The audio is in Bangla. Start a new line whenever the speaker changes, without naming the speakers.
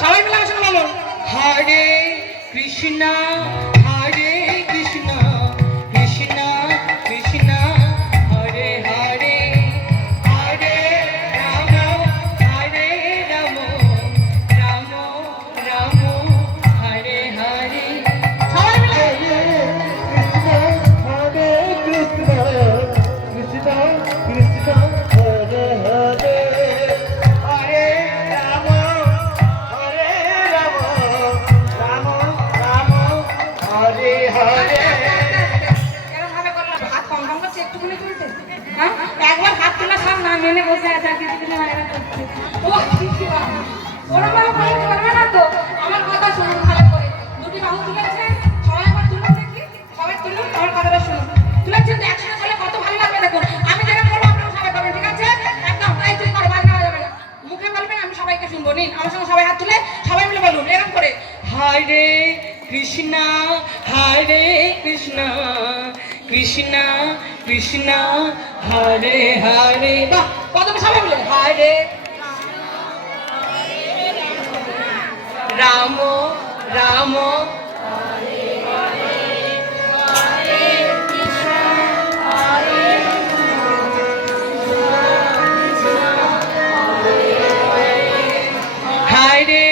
সবাই মিলে আসলে বলুন।
হরে কৃষ্ণ।
করছে হ্যাঁ? একবার হাত তোলা সব না মেনে বসে আছে আর কিছু কিছু হয় করছে। ও কি বাবা। ওরম ভাবে করলে করবে না তো? আমার কথা শুনুন ভালো করে। দুটি বাহু তুলেছে, সবাই একবার তুলুন সবাই তুলুন, আমার কথাটা শুনুন। তুলেছেন তো একসঙ্গে করলে কত ভালো লাগবে দেখুন। আমি যেরকম করব আপনারা সবাই করবেন, ঠিক আছে? একদম, তাই তুই করো বাদ যাবে না। মুখে বলবেন, আমি সবাইকে শুনব। নিন, আমার সঙ্গে সবাই হাত তুলে সবাই মিলে বলুন, এরকম করে।
হরে কৃষ্ণ হরে কৃষ্ণ কৃষ্ণ কৃষ্ণ হরে হরে
বাহ প্রথমে সবাই মিলে হায়
রাম রাম হরে